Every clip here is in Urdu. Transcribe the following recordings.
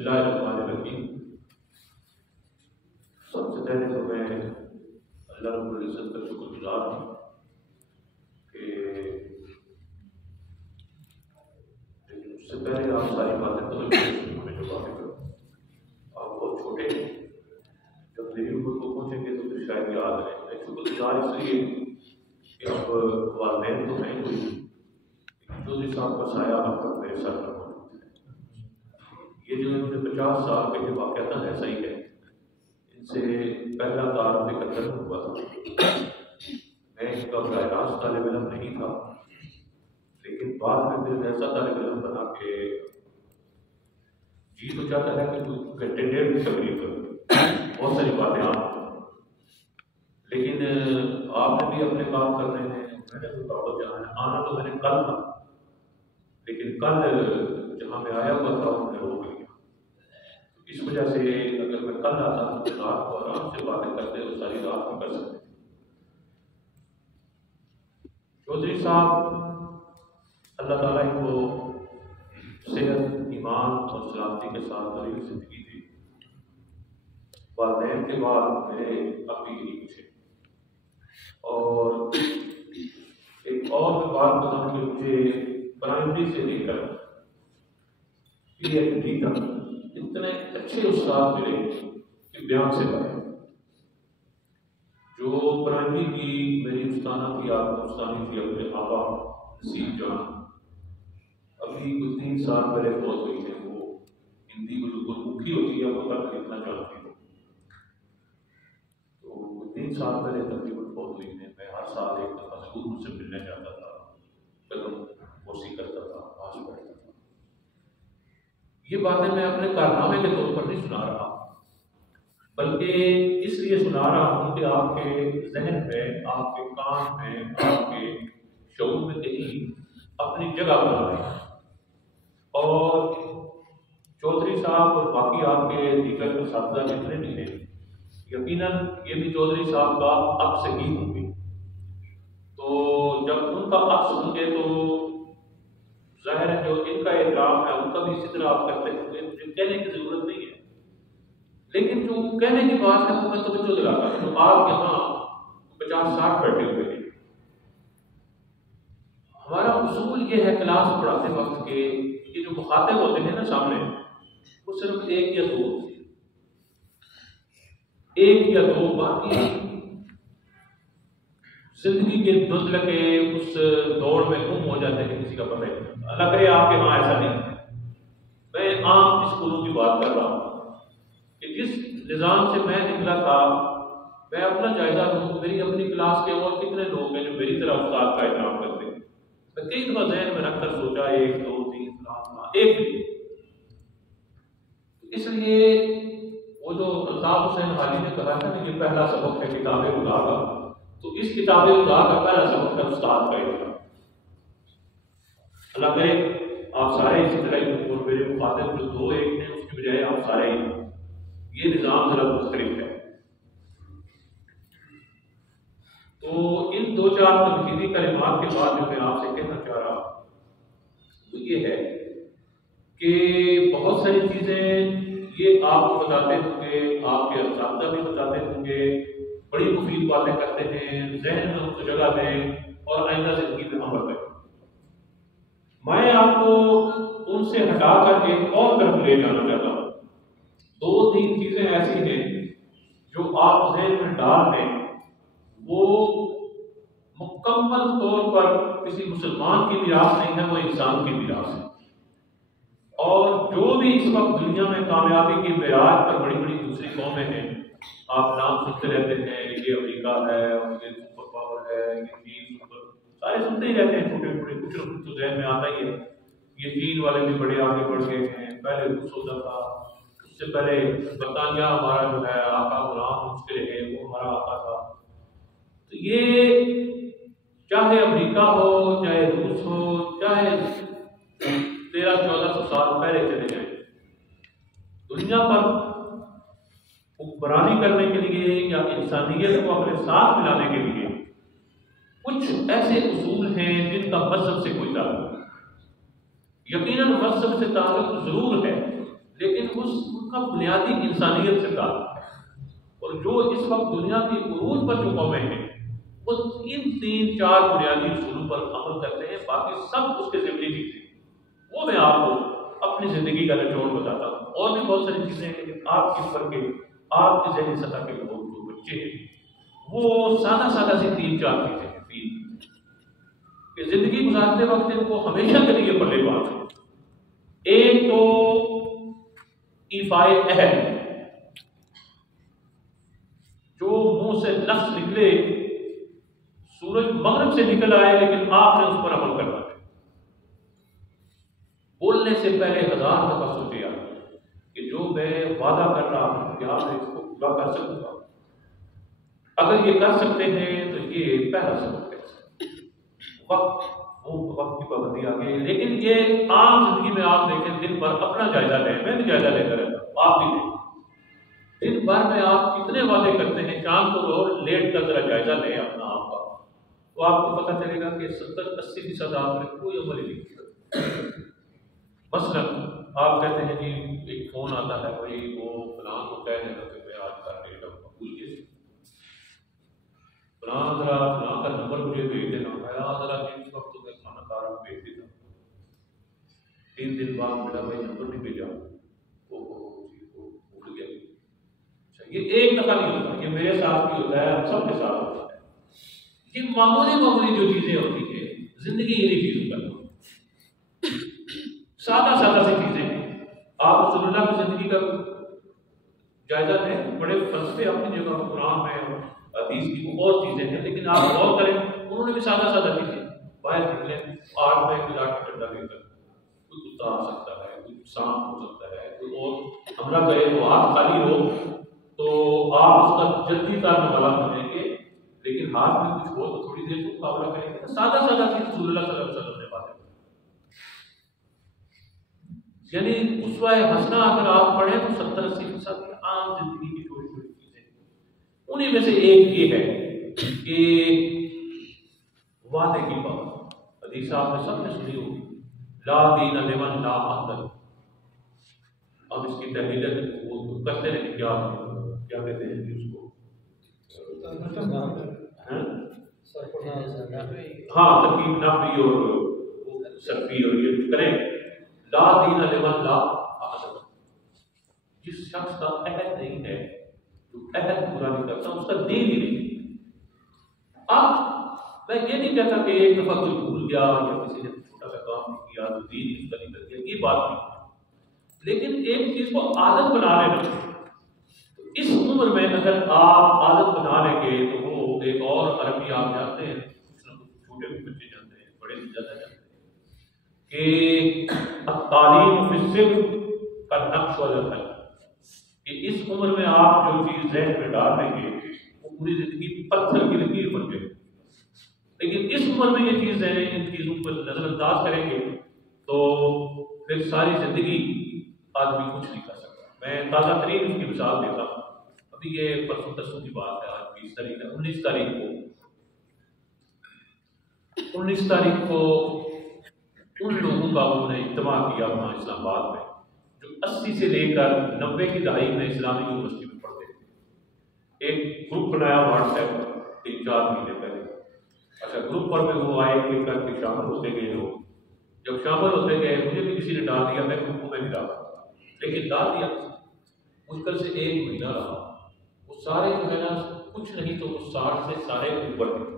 اللہ الرحمن الرحیم۔ سب سے پہلے تو میں اللہ رب العزت کا شکر گزار ہوں کہ اس سے پہلے آپ ساری باتیں تو میں جو باتیں کروں آپ بہت چھوٹے ہیں، جب میری عمر کو پہنچیں گے تو پھر شاید یاد رہے۔ میں شکر گزار اس لیے کہ اب والدین تو ہیں کوئی، چودھری صاحب کا سایہ اب تک میرے ساتھ نہ موجود ہے۔ یہ جو 50 سال کے واقعات ایسا ہی ہے، ان سے پہلا تعارف اکتر میں ہوا تھا۔ میں ان کا براہ راست طالب علم نہیں تھا، لیکن بعد میں پھر ایسا طالب علم بنا کہ جی تو چاہتا ہے کہ کوئی گھنٹے ڈیڑھ کی تقریر کروں، بہت ساری باتیں آپ، لیکن آپ نے بھی اپنے کام کرنے ہیں، میں نے بھی واپس جانا ہے۔ آنا تو میں نے کل تھا، لیکن کل جہاں میں آیا ہوا تھا انہوں نے روک لیا۔ اس وجہ سے اگر میں کل آتا ہوں تو رات کو آرام سے باتیں کرتے تو ساری رات میں کر سکتے۔ چودھری صاحب اللہ تعالیٰ ان کو صحت، ایمان اور سلامتی کے ساتھ طویل زندگی دی۔ والدین کے بعد میرے ابھی یہی کچھ ہے۔ اور ایک اور بات بتاؤں کہ مجھے پرائمری سے لے کر پی ایچ ڈی تک اتنے اچھے استاد ملے کہ بیان سے بڑھے۔ جو پرائمری کی میری استانہ تھی، آپ استانی تھی اپنے آبا نصیب جان، ابھی کچھ 3 سال پہلے بہت ہوئی ہے۔ وہ ہندی بالکل مکھی ہوتی ہے، وہ تک لکھنا چاہتی ہے، تو 3 سال پہلے تقریباً بہت ہوئی ہے۔ میں ہر سال ایک دفعہ ضرور مجھ سے ملنے جاتا تھا، قدم کوسی کرتا تھا، پاس بیٹھتا تھا۔ یہ باتیں میں اپنے کارنامے کے طور پر نہیں سنا رہا، بلکہ اس لیے سنا رہا ہوں کہ آپ کے ذہن میں، آپ کے کان میں، آپ کے شعور میں کہیں اپنی جگہ بنا رہے ہیں۔ اور چودھری صاحب اور باقی آپ کے دیگر اساتذہ جتنے بھی ہیں، یقیناً یہ بھی چودھری صاحب کا عکس ہی ہوں گے، تو جب ان کا عکس ہوں گے تو ظاہر ہے جو ان کا احترام ہے ان کا بھی اسی طرح آپ کرتے ہوئے مجھے کہنے کی ضرورت نہیں ہے، لیکن جو کہنے کی بات ہے وہ میں توجہ دلاتا ہوں۔ تو آپ یہاں 50-60 بیٹھے ہوئے ہیں، ہمارا اصول یہ ہے کلاس پڑھاتے وقت کہ یہ جو مخاطب ہوتے ہیں نا سامنے، وہ صرف ایک یا دو، باقی زندگی کے دھندل کے اس دوڑ میں گم ہو جاتے ہیں، کسی کا پتہ نہیں۔ اللہ کرے آپ کے وہاں ایسا نہیں ہے۔ میں عام اسکولوں کی بات کر رہا ہوں کہ جس نظام سے میں نکلا تھا، میں اپنا جائزہ لوں، میری اپنی کلاس کے اور کتنے لوگ ہیں جو میری طرح استاد کا احترام کرتے ہیں۔ میں کئی دفعہ ذہن میں رکھ کر سوچا 1 2 3 فلاں ایک بھی۔ اس لیے وہ جو الطاف حسین حاجی نے کہا تھا کہ یہ پہلا سبق ہے کتاب خدا کا، تو اس کتاب خدا کا پہلا سبق ہے استاد کا احترام۔ اللہ کرے آپ سارے اسی طرح ہی، اور میرے مخاطب جو 2-1 ہیں اس کی بجائے آپ سارے ہی، یہ نظام ذرا مختلف ہے۔ تو ان 2-4 تنقیدی کلمات کے بعد جو میں آپ سے کہنا چاہ رہا ہوں وہ یہ ہے کہ بہت ساری چیزیں یہ آپ کو بتاتے ہوں گے، آپ کے اساتذہ بھی بتاتے ہوں گے، بڑی مفید باتیں کرتے ہیں، ذہن میں ان کو جگہ دیں اور آئندہ زندگی میں عمل کریں۔ میں آپ کو ان سے ہٹا کر ایک اور طرف لے جانا چاہتا ہوں۔ 2-3 چیزیں ایسی ہیں جو آپ ذہن میں ڈال دیں، وہ مکمل طور پر کسی مسلمان کی میراث نہیں ہے، وہ انسان کی میراث ہے۔ اور جو بھی اس وقت دنیا میں کامیابی کی معراج پر بڑی بڑی دوسری قومیں ہیں، آپ نام سنتے رہتے ہیں، یہ امریکہ ہے، یہ سپر پاور ہے، یہ چین سارے سنتے ہی رہتے ہیں، چھوٹے چھوٹے کچھ نہ کچھ تو ذہن میں آتا ہی ہے۔ یہ چین والے بھی بڑے آگے بڑھ گئے ہیں، پہلے روس ہوتا تھا، اس سے پہلے برطانیہ ہمارا جو ہے آقا غلام اس کے رہے، وہ ہمارا آقا تھا۔ تو یہ چاہے امریکہ ہو، چاہے روس ہو، چاہے 1300-1400 سال پہلے چلے جائیں، دنیا پر حکمرانی کرنے کے لیے یا انسانیت کو اپنے ساتھ ملانے کے لیے کچھ ایسے اصول ہیں جن کا مذہب سے کوئی تعلق نہیں۔ یقیناً مذہب سے تعلق ضرور ہے، لیکن ان کا بنیادی انسانیت سے تعلق ہے۔ اور جو اس وقت دنیا کی عروج پر جو قومیں ہیں وہ ان 3-4 بنیادی اصولوں پر عمل کرتے ہیں، باقی سب اس کے ضمنی چیزیں وہ میں آپ کو اپنی زندگی کا نچوڑ بتاتا ہوں۔ اور بھی بہت ساری چیزیں ہیں، لیکن آپ کس پر کے آپ کی ذہنی سطح کے لوگ جو بچے ہیں وہ سادہ سادہ سی 3-4 چیزیں ہیں، 3 کہ زندگی گزارتے وقت ان کو ہمیشہ کے لیے پلے بات ہے۔ ایک تو ایفائے عہد، جو منہ سے لفظ نکلے، سورج مغرب سے نکل آئے لیکن آپ نے اس پر عمل کرنا ہے۔ بولنے سے پہلے 1000 دفعہ سوچے آپ کہ جو میں وعدہ کر رہا ہوں کیا میں اس کو پورا کر سکوں گا؟ اگر یہ کر سکتے ہیں تو یہ پہلا سبق ہے۔ وقت کی پابندی آ گئی، لیکن یہ عام زندگی میں آپ دیکھیں، دن بھر اپنا جائزہ لیں، میں بھی جائزہ لیتا رہتا ہوں، آپ بھی لیں۔ دن بھر میں آپ کتنے وعدے کرتے ہیں، شام کو اور لیٹ کر ذرا جائزہ لیں اپنا آپ کا، تو آپ کو پتہ چلے گا کہ 70-80% آپ نے کوئی عمل ہی نہیں کیا۔ مثلا آپ کہتے ہیں جی ایک فون آتا ہے، بھائی وہ فلاں کو کہہ دینا کہ میں آج کا ڈیٹ بھول فلاں ذرا فلاں کا نمبر مجھے بھیج دینا، میں ذرا جس وقت میں کھانا کھا رہا ہوں بھیج دیتا۔ 3 دن بعد میرا بھائی نمبر نہیں بھیجا، وہ بھول گیا۔ یہ ایک دفعہ نہیں ہوتا، یہ میرے ساتھ بھی ہوتا ہے، ہم سب کے ساتھ ہوتا ہے۔ یہ معمولی جو چیزیں ہوتی ہیں، زندگی انہیں چیزوں کا سادہ سی چیزیں ہیں۔ آپ رسول اللہ کی زندگی کا جائزہ لیں، بڑے فلسفے اپنی جگہ قرآن میں حدیث کی اور چیزیں ہیں، لیکن آپ غور کریں انہوں نے بھی سادہ چیزیں باہر نکلے، آگ میں ایک لاٹھی ڈنڈا لے کر کوئی کتا آ سکتا ہے، کوئی سانپ ہو سکتا ہے، کوئی اور حملہ کرے تو ہاتھ خالی ہو تو آپ اس کا جلدی کرنے والا بنیں گے، لیکن ہاتھ میں کچھ ہو تو تھوڑی دیر کو مقابلہ کریں گے۔ سادہ چیز رسول اللہ صلی اللہ علیہ وسلم نے باتیں، یعنی اسوہ حسنہ اگر آپ پڑھیں تو 70-80% عام زندگی کی چھوٹی چیزیں، انہیں میں سے ایک یہ ہے کہ وعدے کی بات۔ حدیث آپ نے سب نے سنی ہوگی، لا دین لمن لا عہد۔ اب اس کی تحلیل وہ کرتے رہے، کیا کہتے ہیں اس کو، ہاں ترکیب نحوی اور صرفی اور یہ کچھ کریں۔ لا دین لمن لا عہد، جس شخص کا عہد نہیں ہے، جو عہد پورا نہیں کرتا، اس کا دین ہی نہیں۔ اب میں یہ نہیں کہتا کہ ایک دفعہ کوئی بھول گیا یا کسی نے چھوٹا سا کام نہیں کیا تو دین اس کا نہیں کر دیا، یہ بات نہیں، لیکن ایک چیز کو عادت بنا لینا۔ اس عمر میں اگر آپ عادت بنا لیں گے تو وہ ایک اور عربی آپ جانتے ہیں، کچھ نہ کچھ چھوٹے بھی بچے جانتے ہیں، بڑے بھی زیادہ جانتے ہیں کہ تعلیم فی السن کا نقش و الحل، کہ اس عمر میں آپ جو چیز ذہن میں ڈال دیں گے وہ پوری زندگی پتھر کی لکیر بن جائے گی، لیکن اس عمر میں یہ چیزیں ان چیزوں پر نظر انداز کریں گے تو پھر ساری زندگی آدمی کچھ نہیں کر سکتا۔ میں تازہ ترین اس کی مثال دیتا ہوں، ابھی یہ پرسوں ترسوں کی بات ہے، آج 20 تاریخ ہے، 19 تاریخ کو ان لوگوں کا انہوں نے اجتماع کیا وہاں اسلام آباد میں جو 80 سے لے کر 90 کی دہائی میں اسلامی یونیورسٹی میں پڑھتے تھے۔ ایک گروپ بنایا واٹس ایپ پر 3-4 مہینے پہلے، اچھا گروپ پر بھی وہ آئے کہ کر کے شامل ہوتے گئے لوگ، جب شامل ہوتے گئے مجھے بھی کسی نے ڈال دیا، میں گروپ میں نہیں ڈالا لیکن ڈال دیا، مشکل سے 1 مہینہ رہا، وہ سارے جو ہے نا کچھ نہیں تو وہ 60 سے سارے اوپر تھے۔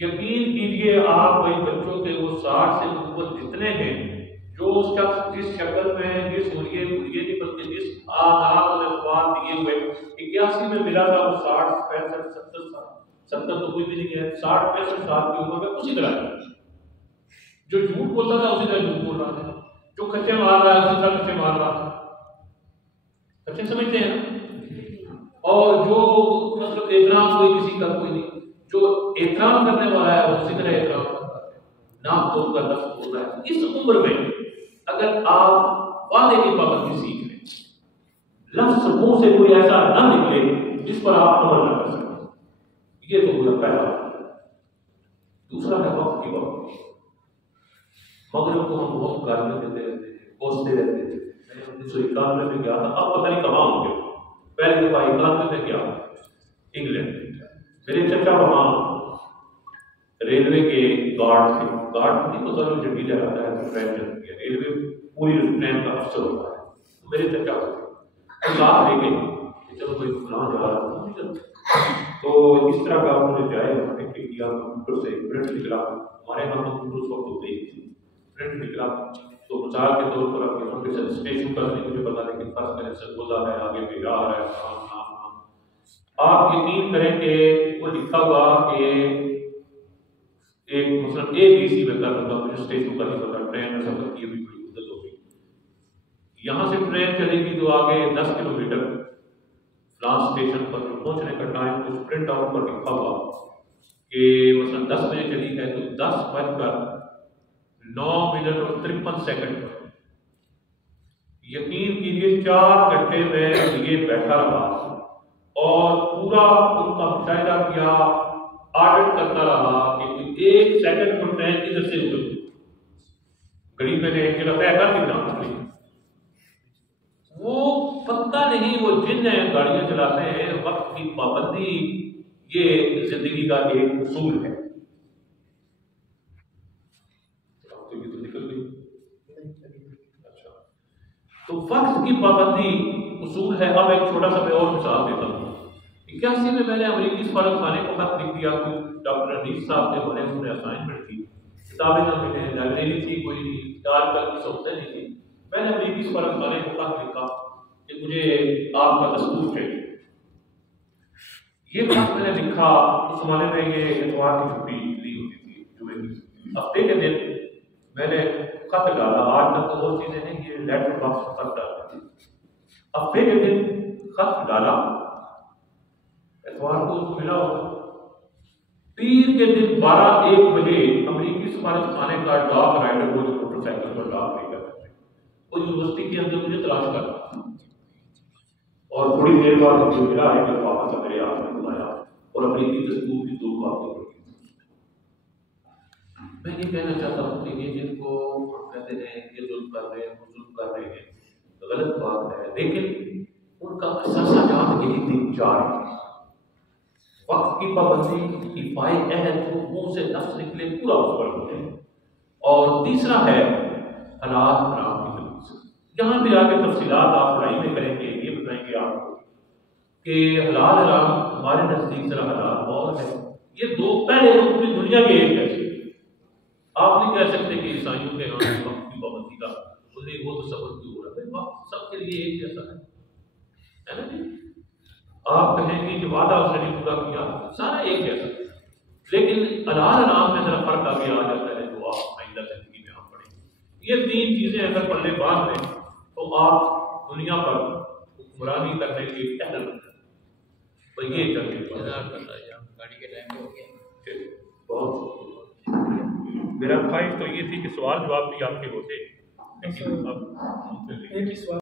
یقین کیجئے آپ وہی بچوں کے وہ 60 سے اوپر جتنے ہیں، جو شخص جس شکل میں جس ہولیے نہیں بلکہ جس آداب اور اخبار دیے ہوئے 81 میں ملا تھا، وہ 60 65 70 تو کوئی بھی نہیں ہے، 60 65 سال کی عمر میں اسی طرح ہے۔ جو جھوٹ بولتا تھا اسی طرح جھوٹ بول رہا تھا، جو کچے مار رہا ہے اسی طرح کچے مار رہا تھا، کچے سمجھتے ہیں نا، اور جو مطلب احترام کوئی کسی کا کوئی نہیں، جو احترام کرنے والا ہے وہ اسی طرح احترام کرتا ہے، نام تو کا لفظ بول رہا ہے۔ اس عمر میں اگر آپ وعدے کی پابندی سیکھ لیں، لفظ منہ سے کوئی ایسا نہ نکلے جس پر آپ عمل نہ کر سکیں، یہ تو ہوا پہلا۔ دوسرا ہے وقت کی پابندی۔ مغرب کو ہم بہت گالیاں دیتے رہتے ہیں، کوستے رہتے ہیں، 1991 میں گیا تھا، اب پتہ نہیں کہاں ہوں گے. پہلی دفعہ 91 میں گیا انگلینڈ. میرے چچا وہاں ریلوے کے گارڈ تھے. گارڈ نہیں تو ضرور جب بھی جاتا ہے ٹرین چلتی ہے، ریلوے پوری ٹرین کا افسر ہوتا ہے. میرے چچا ہوتے ساتھ لے کے چلو کوئی فلاں جا رہا تھا. تو اس طرح کا انہوں نے جائے وہاں نے کیا کمپیوٹر سے پرنٹ نکلا. ہمارے یہاں کمپیوٹر اس وقت ہوتے ہی تھے. پرنٹ نکلا تو مثال کے طور پر آپ یہاں پہ اسٹیشن پر مجھے پتا نہیں کہ فرض کریں سرگوزا ہے، آگے بیرا آ رہا ہے، آپ یقین کریں کہ وہ لکھا ہوا کہ ایک مثلا اے بی سی میں کر رہا تھا، مجھے اسٹیشن کا نہیں پتا، ٹرین میں سفر کی بھی بڑی مدت ہو گئی. یہاں سے ٹرین چلے گی تو آگے 10 کلومیٹر فلاں اسٹیشن پر جو پہنچنے کا ٹائم کچھ پرنٹ آؤٹ پر لکھا ہوا کہ مثلا 10 بجے چلی ہے تو 10:09:53 پر. یقین کیجیے 4 گھنٹے میں یہ بیٹھا رہا اور پورا ان کا مشاہدہ کیا، آڈٹ کرتا رہا کہ ایک سیکنڈ کو ٹرین ادھر سے ادھر گھڑی میں نے ایک جگہ طے کر دی. وہ پتہ نہیں وہ جن گاڑیاں چلاتے ہیں، وقت کی پابندی یہ زندگی کا ایک اصول ہے. اچھا تو وقت کی پابندی اصول ہے. اب ایک چھوٹا سا میں اور مثال دیتا ہوں. 81 میں میں نے امریکی سفارت خانے کو خط لکھ دیا. ڈاکٹر انیس صاحب تھے، ہمارے انہوں نے اسائنمنٹ کی، کتابیں نہ ملے، لائبریری تھی کوئی نہیں، 4 کل کی سہولتیں نہیں تھی. میں نے امریکی سفارت خانے کو خط لکھا کہ مجھے آپ کا دستور چاہیے. یہ خط میں نے لکھا، اس زمانے میں یہ اتوار کی چھٹی لی ہوتی تھی، جمعے کی ہفتے کے دن میں نے خط ڈالا. آج تک تو وہ چیزیں نہیں، یہ لیٹر باکس میں خط ڈالتے تھے. ہفتے کے دن خط ڈالا، اتوار کو ملا ہوگا. پیر کے دن 12-1 بجے امریکی سفارت خانے کا ڈاک رائڈر وہ جو موٹر سائیکل پر ڈاک لے کر وہ یونیورسٹی کے اندر مجھے تلاش کر اور تھوڑی دیر بعد مجھے ملا ہے کہ واپس میرے ہاتھ میں بلایا اور امریکی دستور کی 2 کاپیاں پڑھی. میں یہ کہنا چاہتا ہوں کہ یہ جن کو ہم کہتے ہیں یہ ظلم کر رہے ہیں، وہ ظلم کر رہے ہیں، غلط بات ہے، لیکن ان کا اثاثہ جات یہی 3-4 ہیں. وقت کی پابندی، حفاظ عہد، جو منہ سے لفظ نکلے پورا اس پر ہوتے ہیں. اور تیسرا ہے حلال حرام کی تمیز. یہاں بھی آگے تفصیلات آپ پڑھائی میں کریں گے، یہ بتائیں گے آپ کو کہ حلال حرام ہمارے نزدیک ذرا حلال اور ہے. یہ 2 پہلے پوری دنیا کے ایک ہے. آپ نہیں کہہ سکتے کہ عیسائیوں کے ہاں وقت کی پابندی کا وہ تو سبب کی ہو رہا ہے. وقت سب کے لیے ایک جیسا ہے نا جی. آپ کہیں گے کہ وعدہ اس نے نہیں پورا کیا، سارا ایک جیسا، لیکن حلال حرام میں ذرا فرق آگے آ جاتا ہے جو آپ آئندہ زندگی میں آپ پڑھیں گے. یہ 3 چیزیں اگر پڑھنے بعد میں تو آپ دنیا پر حکمرانی کرنے کے اہل بن جائیں. تو یہ چلیے گاڑی کے ٹائم ہو گیا. بہت میرا خواہش تو یہ تھی کہ سوال جواب بھی آپ کے ہوتے، لیکن اب